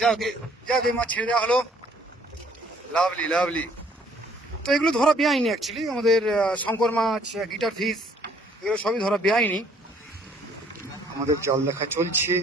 যাক যাক মাছ ছেড়ে দেওয়া হলো। লাভলি লাভলি তো এগুলো ধরা বেআইনি অ্যাকচুয়ালি আমাদের শঙ্কর মাছ গিটার ফিস এগুলো সবই ধরা বেআইনি। আমাদের জল দেখা চলছে।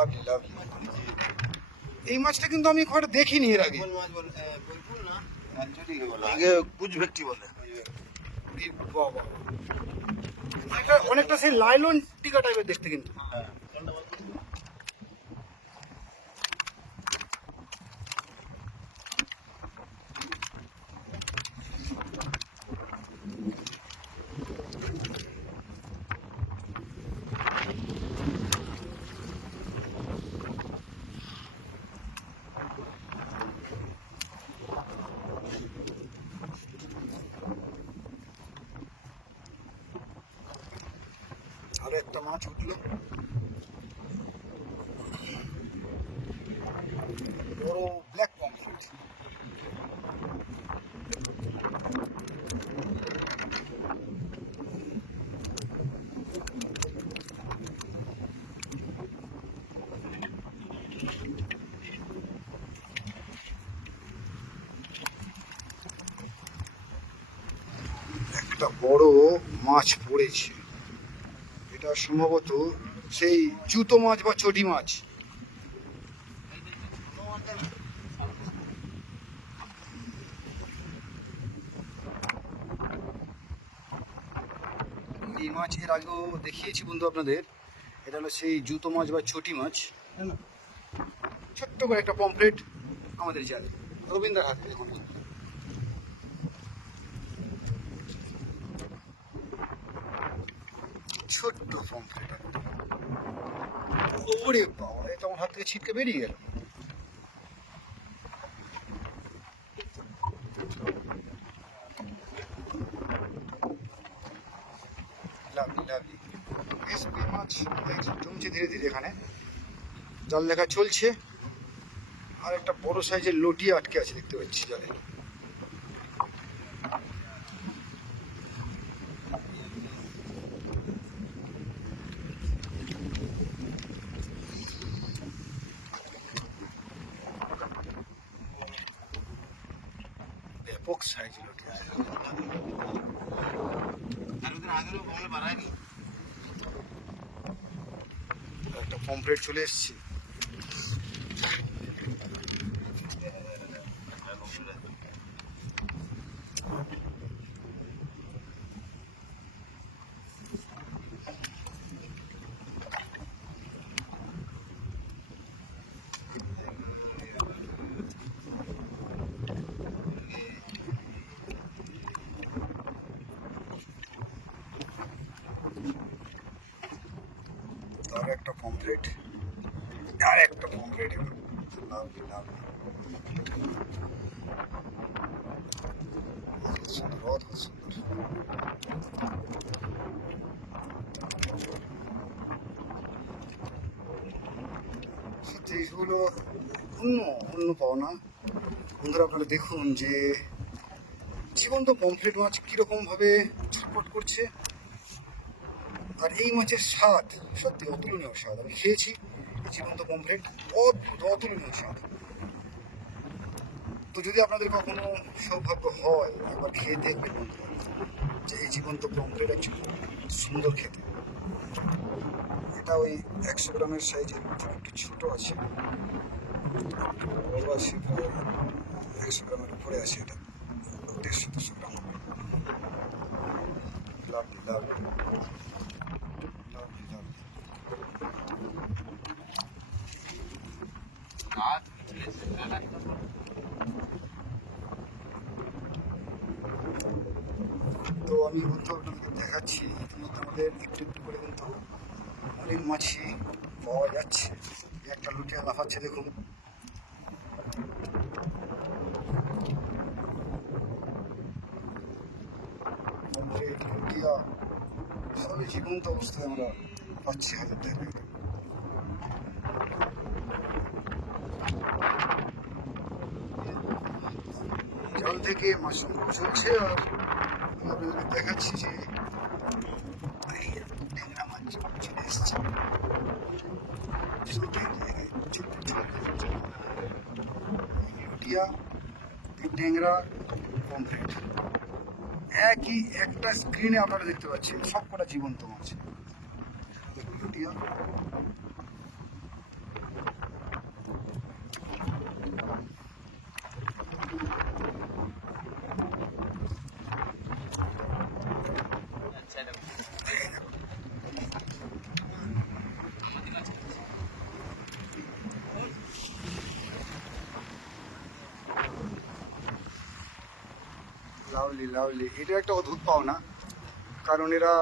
লাভলি লাভলি এই মাছটা কিন্তু আমি খুব একটা দেখিনি এর আগে। আগে কুচ ভেটকি বলে। এ বাবা। অনেকটা অনেকটা সেই লাইলন টিকা টাইপের দেখতে কিন্তু। আর একটা মাছ উঠল। বড় ব্ল্যাক পমফ্রেট একটা বড় মাছ পড়েছে। এটা সম্ভবত সেই জুতো মাছ বা চটি মাছ। এই মাছ এর আগেও দেখিয়েছি বন্ধু আপনাদের। এটা হলো সেই জুতো মাছ বা চটি মাছ। ছোট্ট করে একটা পমফ্লেট আমাদের জালে রবীন্দ্র হাতে দেখুন পমফ্লেট ওরে বাবা এটা হাত থেকে ছিটকে বেরিয়ে গেল। বেশ মাছ জমছে ধীরে ধীরে এখানে। জল দেখা চলছে। আর একটা বড় সাইজের লটিয়া আটকে আছে, দেখতে পাচ্ছি জলে। একটা পমফ্লেট চলে এসছে আর একটা পমফ্লেট আর একটা লাভলি সুন্দর এগুলো অন্য অন্য পাওনা বন্ধুরা, আপনারা দেখুন যে জীবন্ত পমফ্লেট মাছ কীরকমভাবে ছটপট করছে। আর এই মাছের স্বাদ সত্যি অতুলনীয় স্বাদ। আমি খেয়েছি জীবন্ত পমফ্লেট অদ্ভুত, অতুলনীয় স্বাদ। তো যদি আপনাদের কখনো সৌভাগ্য হয়, একবার খেয়ে দেখবেন বন্ধুরা, যে এই জীবন্ত পমফ্লেট অ্যাকচুয়ালি সুন্দর খেতে। এটা ওই একশো গ্রামের সাইজের একটু ছোটো আছে। বড় আছে একশো গ্রামের উপরে আছে এটা। দেড়শো দুশো গ্রাম। হবে লাভলি লাভলি লাভলি লাভলি তো দেখাচ্ছি। আমাদের একটু একটু করে কিন্তু অনেক মাছই পাওয়া যাচ্ছে। একটা লুটিয়া লাফাচ্ছে দেখুন। লুটিয়া সবই জীবন্ত অবস্থায় আমরা পাচ্ছি হাজার টাকা জল থেকে মাছ চলছে আর আপনাদের দেখাচ্ছি যে এই মাছ চলে এসছে ছোট্ট ট্যাংরা কমপ্লিট একই একটা স্ক্রিনে আপনারা দেখতে পাচ্ছেন সব কটা জীবন্ত মাছ দেখুন লাভলি লাভলি এটা একটা অদ্ভুত পাওনা। কারণ এরা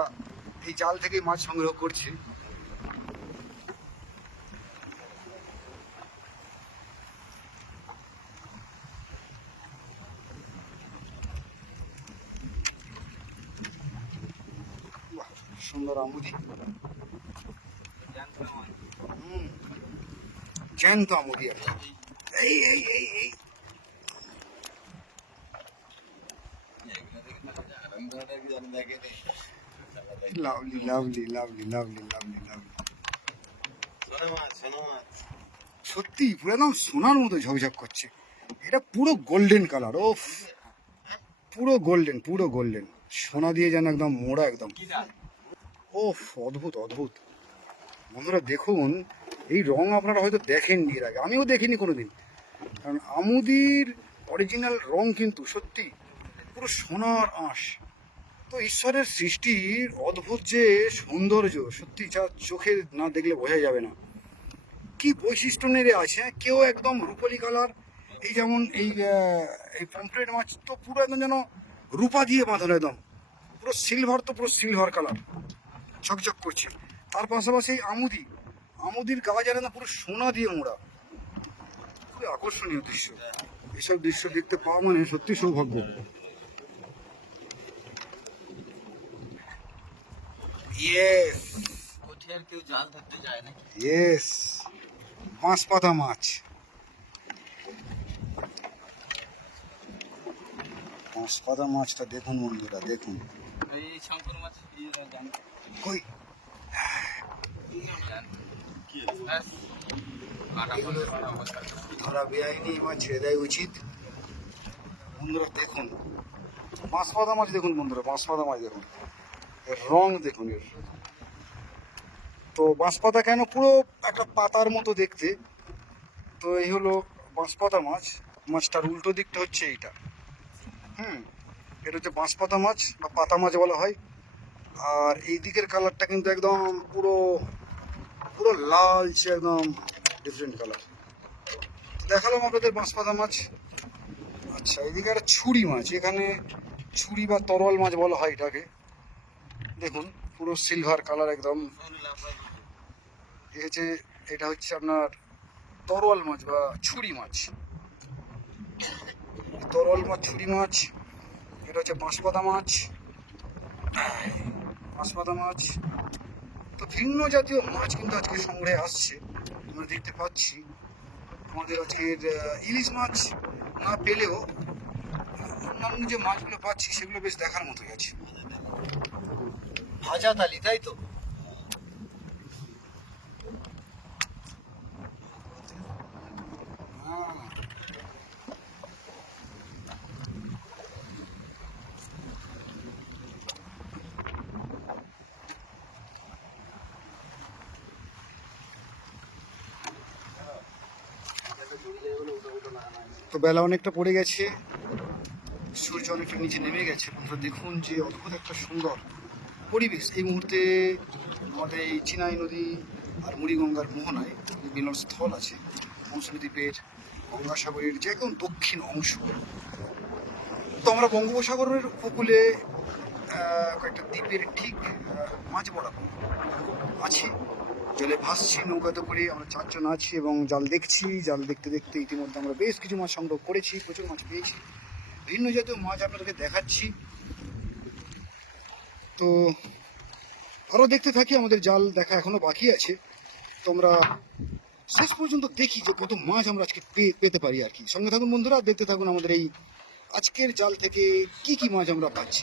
এই জাল থেকেই মাছ সংগ্রহ করছে। সুন্দর আমুদি। জ্যান্ত আমুদি। এই এই এই এই। Lovely lovely lovely lovely lovely lovely সত্যি, পুরো একদম সোনার মতো ঝকঝক করছে। এটা পুরো গোল্ডেন কালার ও পুরো গোল্ডেন পুরো গোল্ডেন সোনা দিয়ে যেন একদম মোড়া একদম। ও অদ্ভুত অদ্ভুত। বন্ধুরা, দেখুন, এই রং আপনারা হয়তো দেখেননি এর আগে। আমিও দেখিনি কোনোদিন। কারণ আমুদির অরিজিনাল রং কিন্তু সত্যি পুরো সোনার আঁশ। তো ঈশ্বরের সৃষ্টির অদ্ভুত যে সৌন্দর্য, সত্যি যা চোখে না দেখলে বোঝা যাবে না। কি বৈশিষ্ট্য নেড়ে আছে কেউ একদম রূপলি কালার, এই যেমন এই এই পমফ্রেট মাছ তো পুরো একদম যেন রূপা দিয়ে বাঁধানো একদম। পুরো সিলভার তো পুরো সিলভার কালার, ঝকঝক করছে। তার পাশাপাশি আমুদি, আমুদির গা যেন না পুরো সোনা দিয়ে মোড়া। খুবই আকর্ষণীয় দৃশ্য। এসব দৃশ্য দেখতে পাওয়া মানে সত্যি সৌভাগ্য। ইয়েস কোথায় কেউ জাল ধরতে যায় নাকি? ইয়েস মাছ পাতা মাছ। মাছ পাতা মাছটা দেখুন বন্ধুরা দেখুন। এই শঙ্কর মাছ কই? ধরা বেআইনি মাছ ছেড়ে দেয় উচিত। বন্ধুরা দেখুন। মাছ পাতা মাছ দেখুন বন্ধুরা মাছ পাতা মাছ দেখুন। রং দেখুন এর। তো বাঁশপাতা কেন পুরো একটা পাতার মতো দেখতে? তো এই হলো বাঁশপাতা মাছ। মাছটার উল্টো দিকটা হচ্ছে এইটা। হুম, এটা হচ্ছে বাঁশপাতা মাছ বা পাতা মাছ বলা হয়। আর এই দিকের কালারটা কিন্তু একদম পুরো পুরো লালচে একদম ডিফারেন্ট কালার দেখালাম আপনাদের বাঁশপাতা মাছ। আচ্ছা এদিকে একটা ছুরি মাছ। এখানে ছুরি বা তরল মাছ বলা হয় এটাকে। দেখুন, পুরো সিলভার কালার একদম। এই হচ্ছে এটা হচ্ছে আপনার তরোয়াল মাছ বা ছুরি মাছ। তরল মাছ, ছুরি মাছ, এটা হচ্ছে বাঁশপাতা মাছ। বাঁশপাতা মাছ। তো ভিন্ন জাতীয় মাছ কিন্তু আজকে সংগ্রহে আসছে। আমরা দেখতে পাচ্ছি। আমাদের আজকের ইলিশ মাছ না পেলেও অন্যান্য যে মাছগুলো পাচ্ছি, সেগুলো বেশ দেখার মতোই আছে। ভাজা তালি তাই তো। তো বেলা অনেকটা পড়ে গেছে সূর্য অনেকটা নিচে নেমে গেছে বন্ধুরা দেখুন যে অদ্ভুত একটা সুন্দর পরিবেশ। এই মুহূর্তে আমাদের এই চিনাই নদী আর মুড়িগঙ্গার মোহনায় মিলনস্থল আছে। মৌসুমী দ্বীপের গঙ্গাসাগরের যে একদম দক্ষিণ অংশ। তো আমরা বঙ্গোপসাগরের উপকূলে কয়েকটা দ্বীপের ঠিক মাঝ বরাবর আছি। জলে ভাসছি নৌকাতে করে আমরা চারজন আছি এবং জাল দেখছি। জাল দেখতে দেখতে ইতিমধ্যে আমরা বেশ কিছু মাছ সংগ্রহ করেছি, প্রচুর মাছ পেয়েছি। ভিন্ন জাতীয় মাছ আপনাদেরকে দেখাচ্ছি। তো আরও দেখতে থাকি, আমাদের জাল দেখা এখনও বাকি আছে। তোমরা শেষ পর্যন্ত দেখি যে কত মাছ আমরা আজকে পেতে পারি আর কি। সঙ্গে থাকুন বন্ধুরা, দেখতে থাকুন আমাদের এই আজকের জাল থেকে কি কি মাছ আমরা পাচ্ছি।